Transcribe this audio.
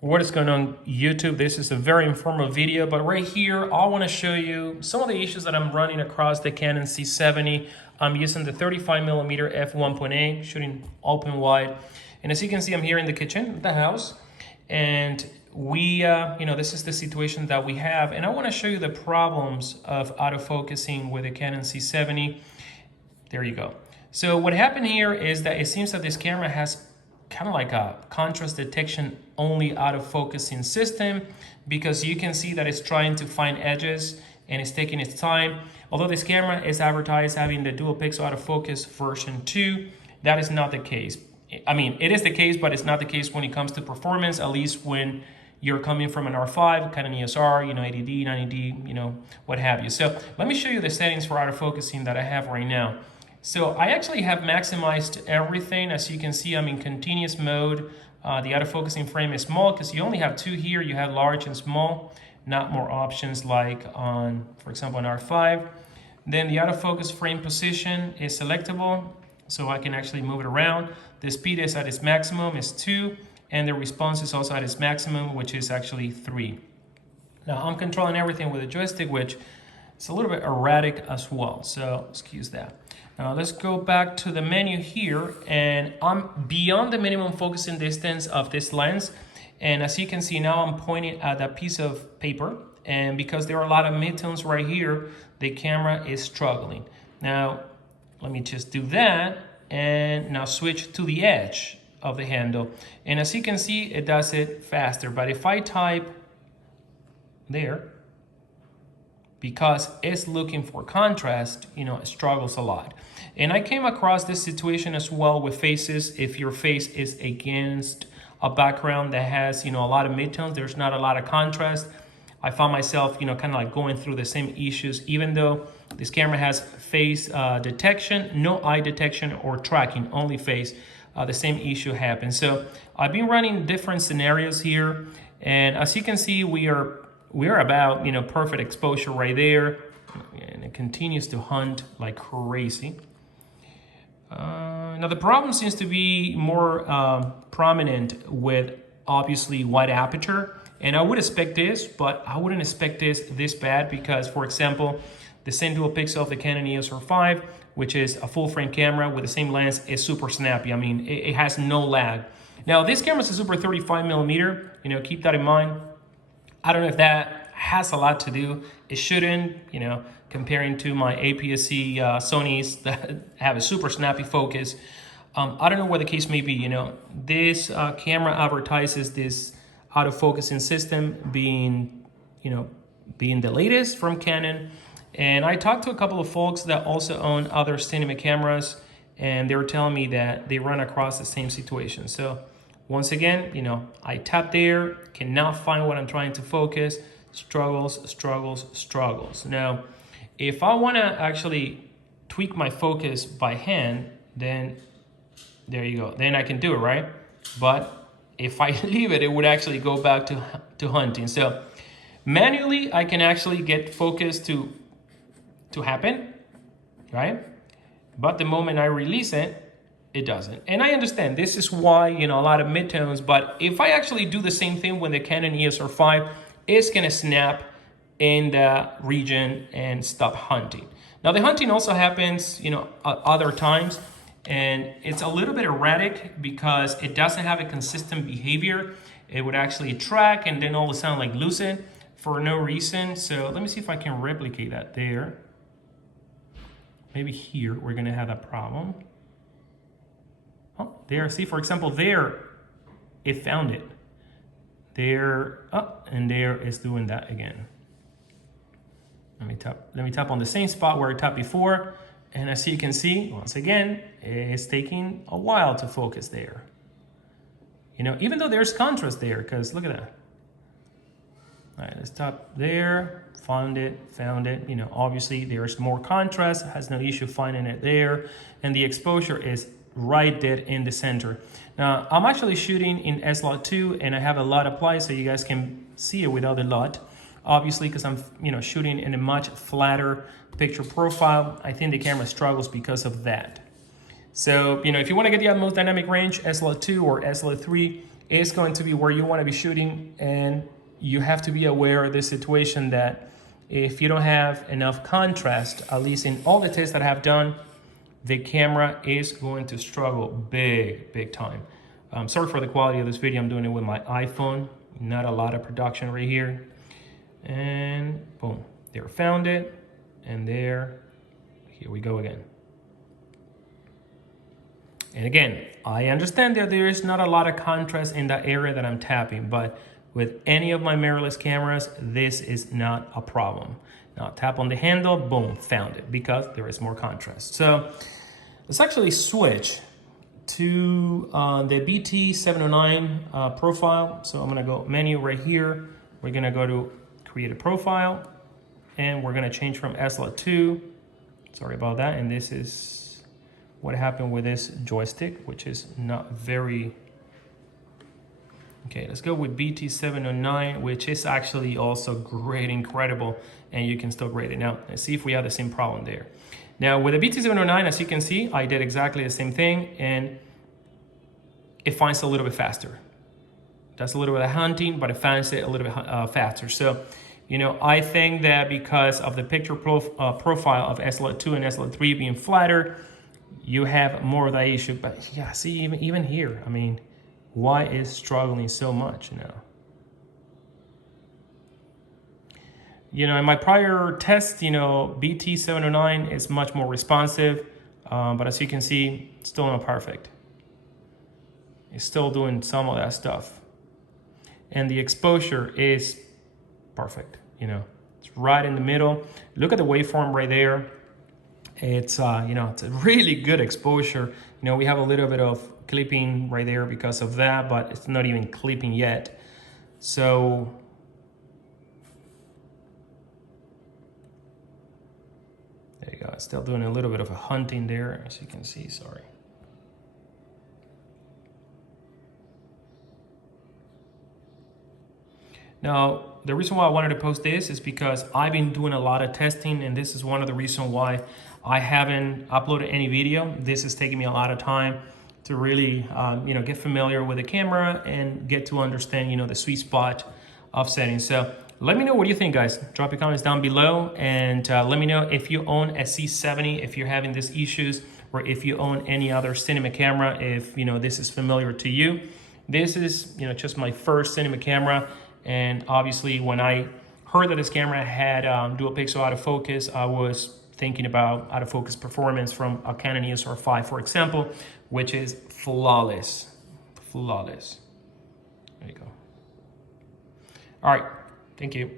What is going on YouTube? This is a very informal video, but right here I want to show you some of the issues that I'm running across the Canon C70. I'm using the 35mm f1.8, shooting open wide, and as you can see, I'm here in the kitchen of the house, and this is the situation that we have, and I want to show you the problems of autofocusing with the Canon C70. There you go. So what happened here is that it seems that this camera has kind of like a contrast detection only autofocusing system, because you can see that it's trying to find edges and it's taking its time. Although this camera is advertised having the dual pixel autofocus version 2, that is not the case. I mean, it is the case, but it's not the case when it comes to performance, at least when you're coming from an R5, Canon Eos R, 80D, 90D, what have you. So let me show you the settings for autofocusing that I have right now. So I actually have maximized everything. As you can see, I'm in continuous mode. The autofocusing frame is small because you only have two here. You have large and small, not more options like on, for example, an R5. Then the autofocus frame position is selectable, so I can actually move it around. The speed is at its maximum, is 2, and the response is also at its maximum, which is actually 3. Now I'm controlling everything with a joystick, which is a little bit erratic as well, so excuse that. Now let's go back to the menu here, and I'm beyond the minimum focusing distance of this lens. And as you can see now, I'm pointing at that piece of paper, and because there are a lot of midtones right here, the camera is struggling. Now, let me just do that, and now switch to the edge of the handle. And as you can see, it does it faster. But if I type there, because it's looking for contrast, it struggles a lot. And I came across this situation as well with faces. If your face is against a background that has, a lot of midtones, there's not a lot of contrast. I found myself, kind of like going through the same issues, even though this camera has face detection, no eye detection or tracking, only face, the same issue happens. So I've been running different scenarios here. And as you can see, we're about, perfect exposure right there, and it continues to hunt like crazy. Now the problem seems to be more prominent with obviously wide aperture, and I would expect this, but I wouldn't expect this bad, because for example, the same dual pixel of the Canon EOS R5, which is a full frame camera with the same lens, is super snappy. I mean, it has no lag. Now this camera is a super 35mm, keep that in mind. I don't know if that has a lot to do. It shouldn't, comparing to my APS-C Sonys that have a super snappy focus. I don't know what the case may be. This camera advertises this autofocusing system being the latest from Canon. And I talked to a couple of folks that also own other cinema cameras, and they were telling me that they run across the same situation. So once again, I tap there, cannot find what I'm trying to focus, struggles. Now, if I want to actually tweak my focus by hand, then there you go. Then I can do it, right? But if I leave it, it would actually go back to hunting. So manually, I can actually get focus to happen, right? But the moment I release it, it doesn't. And I understand this is why, a lot of midtones, but if I actually do the same thing with the Canon EOS R5, it's gonna snap in the region and stop hunting. Now the hunting also happens, other times, and it's a little bit erratic because it doesn't have a consistent behavior. It would actually track and then all of a sudden like loosen for no reason. So let me see if I can replicate that there. Maybe here we're gonna have a problem. Oh, there, see, for example, there, it found it. There, and there is doing that again. Let me tap on the same spot where I tapped before, and as you can see, once again, it's taking a while to focus there. Even though there's contrast there, because look at that. All right, let's tap there, found it. Obviously there's more contrast, has no issue finding it there, and the exposure is right dead in the center. Now I'm actually shooting in S-Log2, and I have a LUT applied so you guys can see it without the LUT, obviously, because I'm shooting in a much flatter picture profile. I think the camera struggles because of that. So if you want to get the utmost dynamic range, S-Log2 or S-Log3 is going to be where you want to be shooting, and you have to be aware of this situation that if you don't have enough contrast, at least in all the tests that I have done, the camera is going to struggle big time. Sorry for the quality of this video. I'm doing it with my iPhone. Not a lot of production right here. And boom, there, found it. And there, here we go again. And again, I understand that there is not a lot of contrast in the area that I'm tapping, but with any of my mirrorless cameras, this is not a problem. Now tap on the handle, boom, found it, because there is more contrast. So let's actually switch to the BT709 profile. So I'm gonna go menu right here. We're gonna go to create a profile, and we're gonna change from SLR2. Sorry about that. And this is what happened with this joystick, which is not very... Okay, let's go with BT709, which is actually also great, incredible, and you can still grade it. Now, let's see if we have the same problem there. Now, with the BT709, as you can see, I did exactly the same thing, and it finds it a little bit faster. Does a little bit of hunting, but it finds it a little bit faster. So, you know, I think that because of the picture profile of SLR2 and SLR3 being flatter, you have more of that issue. But yeah, see, even here, I mean, why is struggling so much now? You know, in my prior test, you know, BT709 is much more responsive, but as you can see, still not perfect. It's still doing some of that stuff. And the exposure is perfect, you know, it's right in the middle. Look at the waveform right there. It's, you know, it's a really good exposure. You know, we have a little bit of clipping right there because of that, but it's not even clipping yet. So there you go. It's still doing a little bit of a hunting there, as you can see. Sorry. Now, the reason why I wanted to post this is because I've been doing a lot of testing, and this is one of the reasons why I haven't uploaded any video. This is taking me a lot of time to really, you know, get familiar with the camera and get to understand, you know, the sweet spot of settings. So let me know what you think, guys. Drop your comments down below, and let me know if you own a C70, if you're having these issues, or if you own any other cinema camera, if, you know, this is familiar to you. This is, you know, just my first cinema camera. And obviously, when I heard that this camera had dual pixel autofocus, I was thinking about autofocus performance from a Canon Eos R 5, for example, which is flawless. Flawless. There you go. All right. Thank you.